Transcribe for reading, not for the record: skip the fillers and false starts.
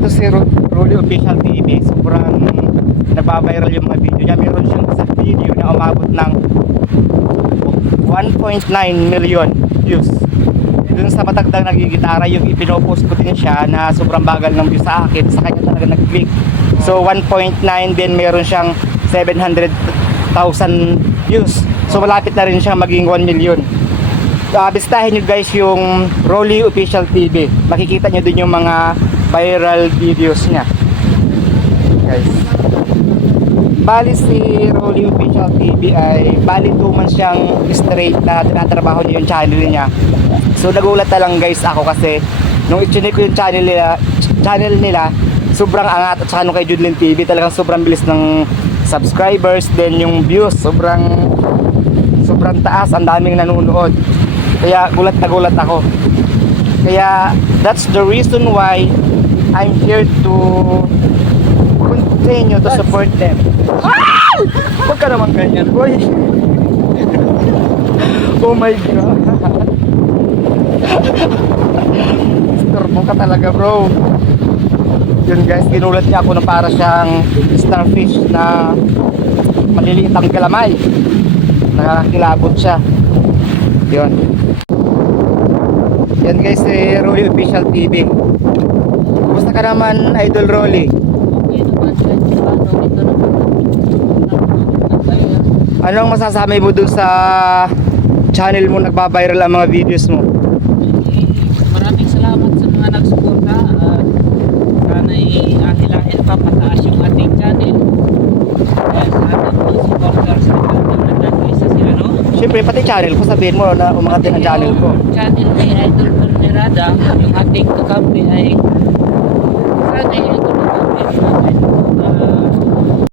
Ito si Rolly Official TV. Sobrang nababiral yung mga video niya. Meron siyang sa video na umabot ng 1.9 million views. Dun sa matagdang nagigitara, yung ipinopost ko din siya na sobrang bagal ng views sa akin. Sa kanya talaga nag-click. So 1.9 din, meron siyang 700,000 views. So malapit na rin siyang maging 1 million. Bistahin nyo guys yung Rolly Official TV. Makikita nyo din yung mga viral videos niya. Guys. Bali si Rolly Official TV ay bali 2 months siyang straight na tinatrabaho niya yung channel niya. So nagulat na lang guys ako kasi nung i-check ko yung channel nila sobrang angat, at saka nung kay Judlin TV talagang sobrang bilis ng subscribers, then yung views sobrang taas, ang daming nanonood. Kaya gulat na gulat ako. Kaya that's the reason why I'm here to continue to support them. Huwag ka naman ganyan, boy. Oh my God. Turbo ka talaga, bro. Yun guys, ginulat niya ako na para siyang starfish na maliliit ang kalamay. Nakakakilabot siya. Yun. Yan guys, si Rolly Official TV. Kumusta ka naman, Idol Rolly? Anong masasabi mo dun sa channel mo nagbabiral ang mga videos mo? Maraming salamat sa mga nagsuporta. Sana'y ahilahin pa pataas yung ating channel. Sa ating mga supporters na nag-isa sila, no? Siyempre, pati channel ko, sabihin mo na umangat din ang channel ko. Channel ni Idol Bernarada, yung ating kakampi ay